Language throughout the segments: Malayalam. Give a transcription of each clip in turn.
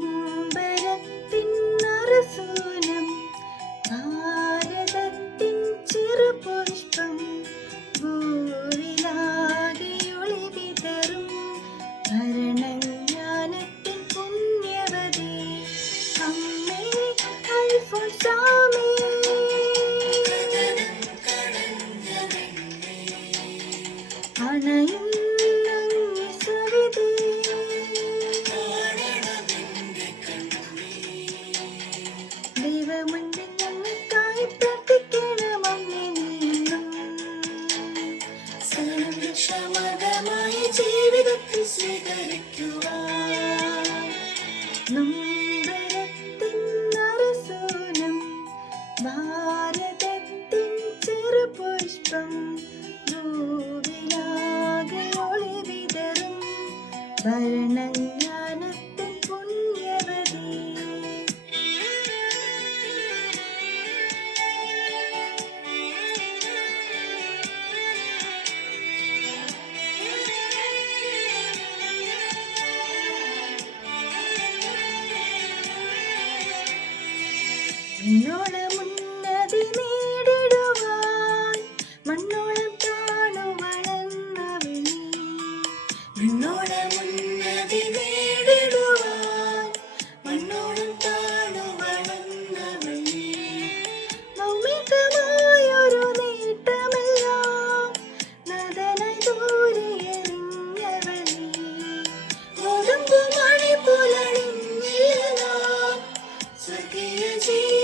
നൊമ്പരത്തിനറസൂ രക്ഷാമാർഗമായി ജീവിതത്തിൽ സ്വീകരിക്കുക നൊമ്പരത്തിൻ നിന്നോളം ഉന്നതി നേടിടുവാൻ മണ്ണോളം താണു വളർന്നവൾ നീ. നിന്നോളം നേടിടുവാൻ മണ്ണോളം താണു വളർന്നവൾ നീ. മൗമികമായൊരു നേട്ടമെല്ലാം നദനായി ദൂരെ എറിഞ്ഞവൾ നീ. ഗോതമ്പുമണി പുലണിഞ്ഞില്ല നാം സ്വർഗീയ ജീവനിൽ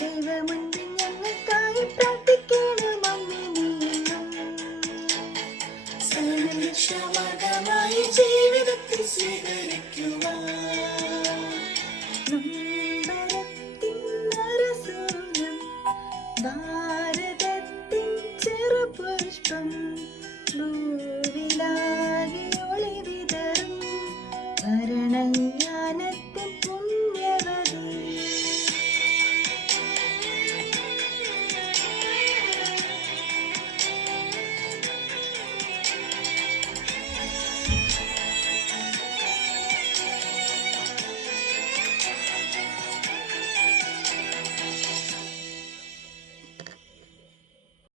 ദൈവമുന്നിൽ ഞങ്ങൾക്കായി പ്രാർത്ഥിക്കണം ഭാരതത്തിൻ ചെറുപുഷ്പം.